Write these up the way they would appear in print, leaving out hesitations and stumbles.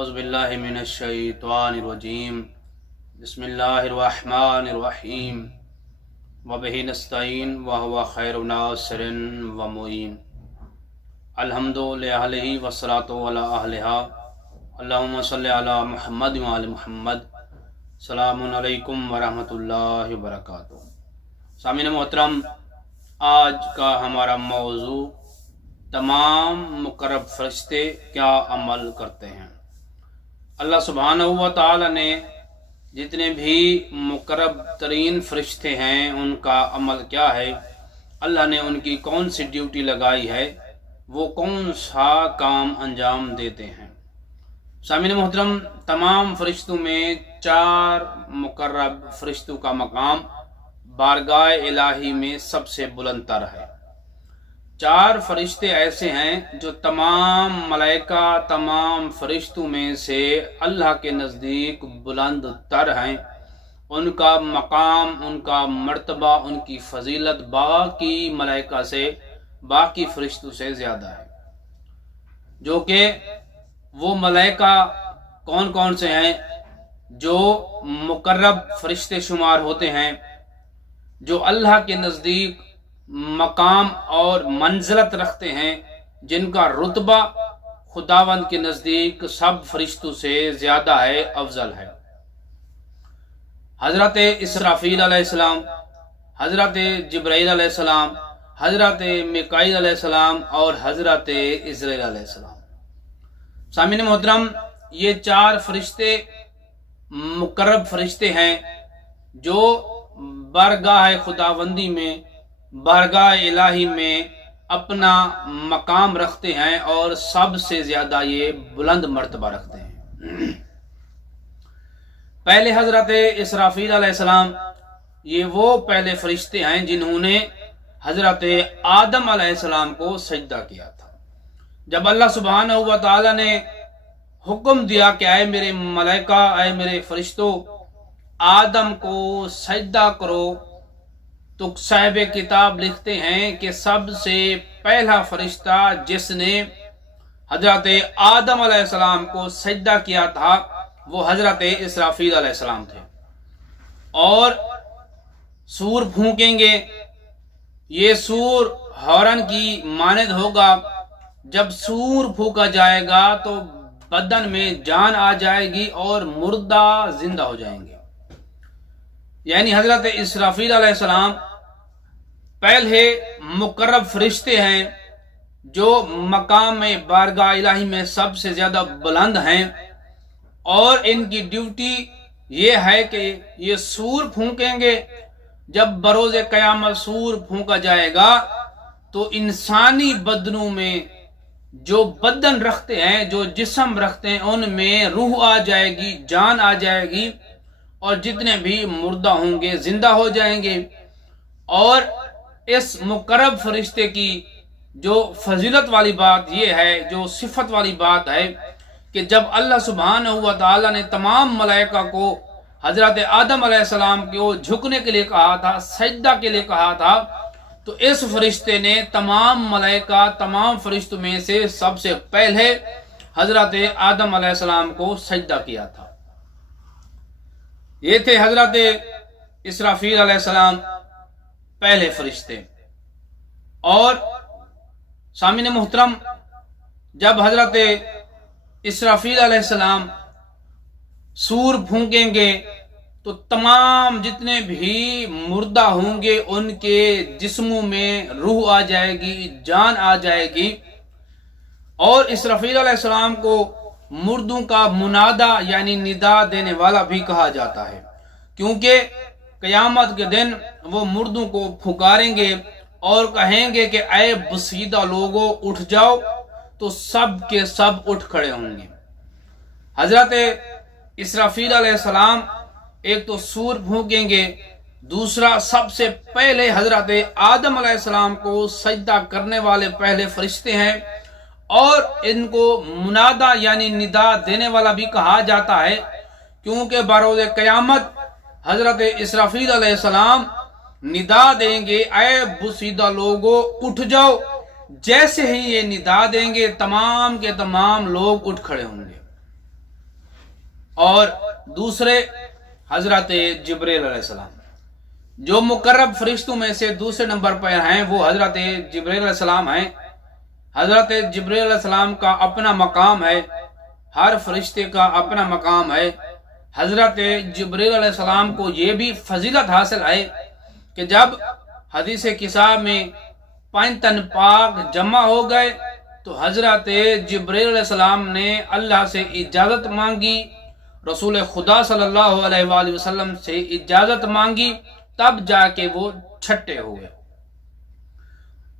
اعوذ باللہ من الشیطان الرجیم بسم اللہ الرحمن الرحیم وبہ نستعین وہو خیر ناصر ومعین الحمد للہ والصلاۃ علی اہلہا اللہم صلی علی محمد وعلی محمد السلام علیکم ورحمۃ اللہ وبرکاتہ۔ سامعین محترم، آج کا ہمارا موضوع تمام مقرب فرشتے کیا عمل کرتے ہیں۔ اللہ سبحانہ و تعالی نے جتنے بھی مقرب ترین فرشتے ہیں ان کا عمل کیا ہے، اللہ نے ان کی کون سی ڈیوٹی لگائی ہے، وہ کون سا کام انجام دیتے ہیں۔ سامعین محترم، تمام فرشتوں میں 4 مقرب فرشتوں کا مقام بارگاہ الہی میں سب سے بلند تر ہے۔ 4 فرشتے ایسے ہیں جو تمام ملائکہ، تمام فرشتوں میں سے اللہ کے نزدیک بلند تر ہیں۔ ان کا مقام، ان کا مرتبہ، ان کی فضیلت باقی ملائکہ سے، باقی فرشتوں سے زیادہ ہے۔ جو کہ وہ ملائکہ کون کون سے ہیں جو مقرب فرشتے شمار ہوتے ہیں، جو اللہ کے نزدیک مقام اور منزلت رکھتے ہیں، جن کا رتبہ خداوند کے نزدیک سب فرشتوں سے زیادہ ہے، افضل ہے۔ حضرت اسرافیل علیہ السلام، حضرت جبرائیل علیہ السلام، حضرت میکائیل علیہ السلام اور حضرت عزرائیل علیہ السلام۔ سامعین محترم، یہ 4 فرشتے مقرب فرشتے ہیں جو بارگاہ خداوندی میں، بارگاہ الہی میں اپنا مقام رکھتے ہیں اور سب سے زیادہ یہ بلند مرتبہ رکھتے ہیں۔ پہلے حضرت اسرافیل علیہ السلام، یہ وہ پہلے فرشتے ہیں جنہوں نے حضرت آدم علیہ السلام کو سجدہ کیا تھا۔ جب اللہ سبحانہ و تعالی نے حکم دیا کہ اے میرے ملائکہ، اے میرے فرشتوں، آدم کو سجدہ کرو، تو صاحب کتاب لکھتے ہیں کہ سب سے پہلا فرشتہ جس نے حضرت آدم علیہ السلام کو سجدہ کیا تھا وہ حضرت اسرافیل علیہ السلام تھے۔ اور سور پھونکیں گے، یہ سور ہارن کی مانند ہوگا۔ جب سور پھونکا جائے گا تو بدن میں جان آ جائے گی اور مردہ زندہ ہو جائیں گے۔ یعنی حضرت اسرافیل علیہ السلام پہلے مقرب فرشتے ہیں جو مقام بارگاہ الہی میں سب سے زیادہ بلند ہیں، اور ان کی ڈیوٹی یہ ہے کہ یہ سور پھونکیں گے۔ جب بروز قیامت سور پھونکا جائے گا تو انسانی بدنوں میں جو بدن رکھتے ہیں، جو جسم رکھتے ہیں، ان میں روح آ جائے گی، جان آ جائے گی، اور جتنے بھی مردہ ہوں گے زندہ ہو جائیں گے۔ اور اس مقرب فرشتے کی جو فضیلت والی بات یہ ہے، جو صفت والی بات ہے کہ جب اللہ سبحانہ و تعالی نے تمام ملائکہ کو حضرت آدم علیہ السلام کو جھکنے کے لیے کہا تھا، سجدہ کے لیے کہا تھا، تو اس فرشتے نے تمام ملائکہ، تمام فرشتوں میں سے سب سے پہلے حضرت آدم علیہ السلام کو سجدہ کیا تھا۔ یہ تھے حضرت اسرافیل علیہ السلام، پہلے فرشتے۔ اور سامعین محترم، جب حضرت اسرافیل علیہ السلام سور پھونکیں گے تو تمام جتنے بھی مردہ ہوں گے ان کے جسموں میں روح آ جائے گی، جان آ جائے گی۔ اور اسرافیل علیہ السلام کو مردوں کا منادہ یعنی ندا دینے والا بھی کہا جاتا ہے، کیونکہ قیامت کے دن وہ مردوں کو پھکاریں گے اور کہیں گے کہ اے بسیدہ لوگو اٹھ جاؤ، تو سب کے سب اٹھ کھڑے ہوں گے۔ حضرت اسرافیل علیہ السلام ایک تو سور پھونکیں گے، دوسرا سب سے پہلے حضرت آدم علیہ السلام کو سجدہ کرنے والے پہلے فرشتے ہیں، اور ان کو منادہ یعنی ندا دینے والا بھی کہا جاتا ہے، کیونکہ بروز قیامت حضرت اسرافیل علیہ السلام ندا دیں گے، اے بسیدہ لوگو اٹھ جاؤ۔ جیسے ہی یہ ندا دیں گے تمام کے تمام لوگ اٹھ کھڑے ہوں گے۔ اور دوسرے حضرت جبریل علیہ السلام۔ جو مقرب فرشتوں میں سے دوسرے نمبر پر ہیں وہ حضرت جبریل علیہ السلام ہیں۔ حضرت جبریل علیہ السلام کا اپنا مقام ہے، ہر فرشتے کا اپنا مقام ہے۔ حضرت جبریل علیہ السلام کو یہ بھی فضیلت حاصل ہے کہ جب حدیث کسا میں 5 تن پاک جمع ہو گئے تو حضرت جبریل علیہ السلام نے اللہ سے اجازت مانگی، رسول خدا صلی اللہ علیہ وآلہ وسلم سے اجازت مانگی، تب جا کے وہ چھٹے ہوئے۔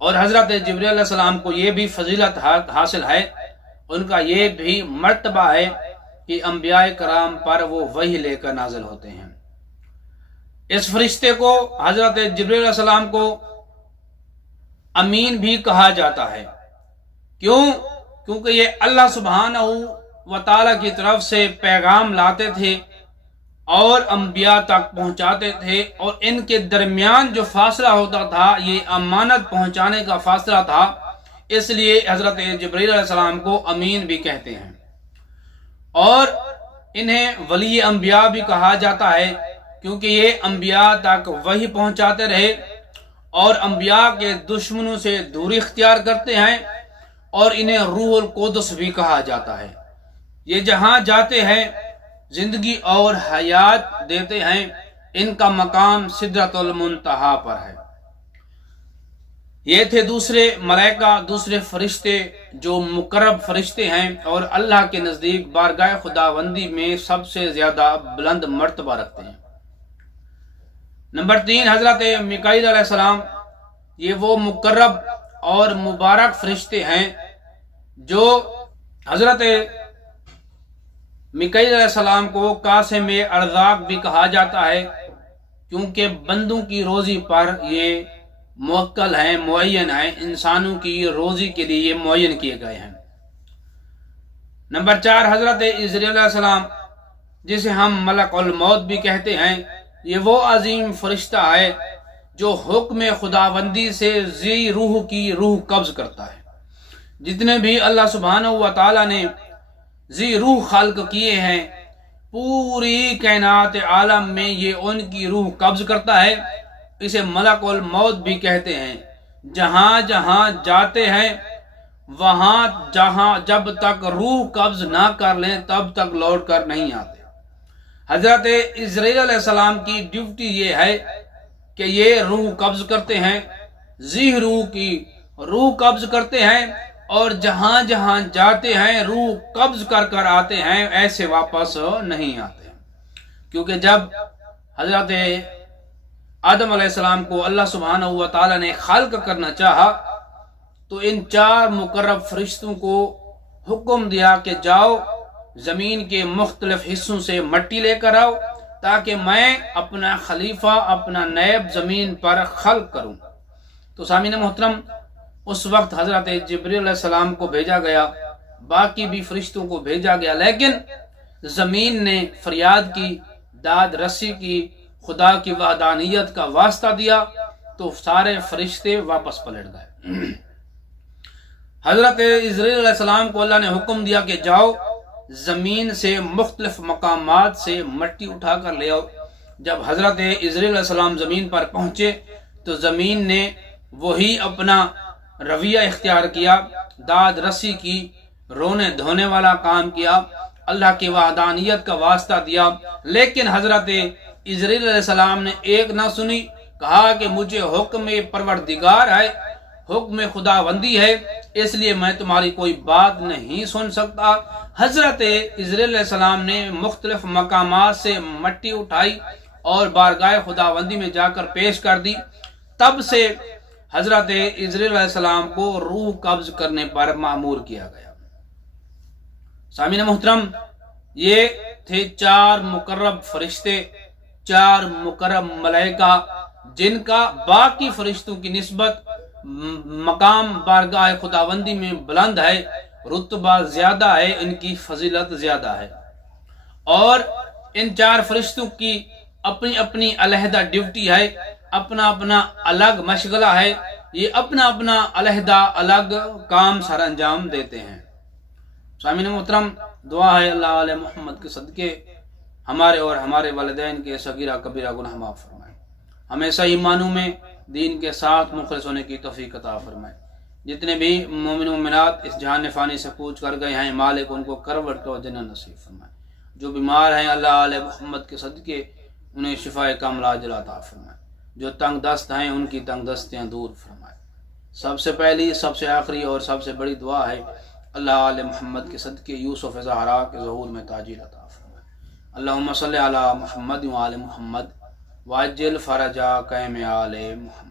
اور حضرت جبریل علیہ السلام کو یہ بھی فضیلت حاصل ہے، ان کا یہ بھی مرتبہ ہے کہ انبیاء کرام پر وہ وحی لے کر نازل ہوتے ہیں۔ اس فرشتے کو حضرت جبریل علیہ السلام کو امین بھی کہا جاتا ہے۔ کیونکہ یہ اللہ سبحانہ و تعالی کی طرف سے پیغام لاتے تھے اور انبیاء تک پہنچاتے تھے، اور ان کے درمیان جو فاصلہ ہوتا تھا یہ امانت پہنچانے کا فاصلہ تھا، اس لیے حضرت جبریل علیہ السلام کو امین بھی کہتے ہیں۔ اور انہیں ولی انبیاء بھی کہا جاتا ہے کیونکہ یہ انبیاء تک وحی پہنچاتے رہے اور انبیاء کے دشمنوں سے دوری اختیار کرتے ہیں، اور انہیں روح القدس بھی کہا جاتا ہے۔ یہ جہاں جاتے ہیں زندگی اور حیات دیتے ہیں، ان کا مقام سدرۃ المنتہا پر ہے۔ یہ تھے دوسرے ملائکہ، دوسرے فرشتے جو مقرب فرشتے ہیں اور اللہ کے نزدیک بارگاہ خداوندی میں سب سے زیادہ بلند مرتبہ رکھتے ہیں۔ نمبر 3 حضرت میکائیل علیہ السلام، یہ وہ مقرب اور مبارک فرشتے ہیں جو حضرت میکائیل علیہ السلام کو قاسم ارزاق بھی کہا جاتا ہے، کیونکہ بندوں کی روزی پر یہ موکل ہیں، معین ہیں، انسانوں کی روزی کے لیے یہ معین کیے گئے ہیں۔ نمبر 4 حضرت عزرائیل علیہ السلام، جسے ہم ملک الموت بھی کہتے ہیں، یہ وہ عظیم فرشتہ ہے جو حکم خداوندی سے ذی روح کی روح قبض کرتا ہے۔ جتنے بھی اللہ سبحانہ و تعالی نے ذی روح خلق کیے ہیں، پوری کائنات عالم میں یہ ان کی روح قبض کرتا ہے۔ اسے ملک الموت بھی کہتے ہیں۔ جہاں جہاں جاتے ہیں وہاں جب تک روح قبض نہ کر لیں تب تک لوٹ کر نہیں آتے۔ حضرت عزرائیل علیہ السلام کی ڈیوٹی یہ ہے کہ یہ روح قبض کرتے ہیں، ذی روح کی روح قبض کرتے ہیں، اور جہاں جہاں جاتے ہیں روح قبض کر آتے ہیں، ایسے واپس نہیں آتے۔ کیونکہ جب حضرت آدم علیہ السلام کو اللہ سبحانہ و تعالی نے خلق کرنا چاہا تو ان 4 مقرب فرشتوں کو حکم دیا کہ جاؤ زمین کے مختلف حصوں سے مٹی لے کر آؤ تاکہ میں اپنا خلیفہ، اپنا نیب زمین پر خلق کروں۔ تو سامعین محترم، اس وقت حضرت جبریل علیہ السلام کو بھیجا گیا، باقی بھی فرشتوں کو بھیجا گیا، لیکن زمین نے فریاد کی، داد رسی کی، خدا کی وحدانیت کا واسطہ دیا، تو سارے فرشتے واپس پلٹ گئے۔ حضرت عزرائیل علیہ السلام کو اللہ نے حکم دیا کہ جاؤ زمین سے مختلف مقامات سے مٹی اٹھا کر لے آؤ۔ جب حضرت عزرائیل علیہ السلام زمین پر پہنچے تو زمین نے وہی اپنا رویہ اختیار کیا، داد رسی کی، رونے دھونے والا کام کیا، اللہ کی وحدانیت کا واسطہ دیا، لیکن حضرت عزرائیل علیہ السلام نے ایک نہ سنی، کہا کہ مجھے حکم پروردگار ہے، حکم خداوندی ہے، اس لیے میں تمہاری کوئی بات نہیں سن سکتا۔ حضرت عزرائیل علیہ السلام نے مختلف مقامات سے مٹی اٹھائی اور بارگاہ خداوندی میں جا کر پیش کر دی۔ تب سے حضرت عزرائیل علیہ السلام کو روح قبض کرنے پر مأمور کیا گیا۔ سامعین محترم، یہ تھے 4 مقرب فرشتے، 4 مقرب ملائکہ، جن کا باقی فرشتوں کی نسبت مقام بارگاہ خداوندی میں بلند ہے، رتبہ زیادہ ہے، ان کی فضیلت زیادہ ہے۔ اور ان 4 فرشتوں کی اپنی اپنی علیحدہ ڈیوٹی ہے، اپنا اپنا الگ مشغلہ ہے، یہ اپنا اپنا علیحدہ الگ کام سر انجام دیتے ہیں۔ سامعین محترم، دعا ہے اللہ علیہ محمد کے صدقے ہمارے اور ہمارے والدین کے صغیرہ کبیرہ گناہ معاف فرمائے، ہمیں صحیح معنوں میں دین کے ساتھ مخلص ہونے کی توفیق عطا فرمائے۔ جتنے بھی مومن و مومنات اس جہان فانی سے کوچ کر گئے ہیں، مالک ان کو کروٹ کو جنت نصیب فرمائے۔ جو بیمار ہیں اللہ علیہ محمد کے صدقے انہیں شفائے کاملہ عاجلہ عطا فرمائے۔ جو تنگ دست ہیں ان کی تنگ دستیاں دور فرمائے۔ سب سے پہلی، سب سے آخری اور سب سے بڑی دعا ہے اللہ علیہ محمد کے صدقے یوسف زہرا کے ظہور میں تاجیل عطا فرمائے۔ اللہم صلی علی محمد و آل محمد وعجل فرجا قیم آل محمد۔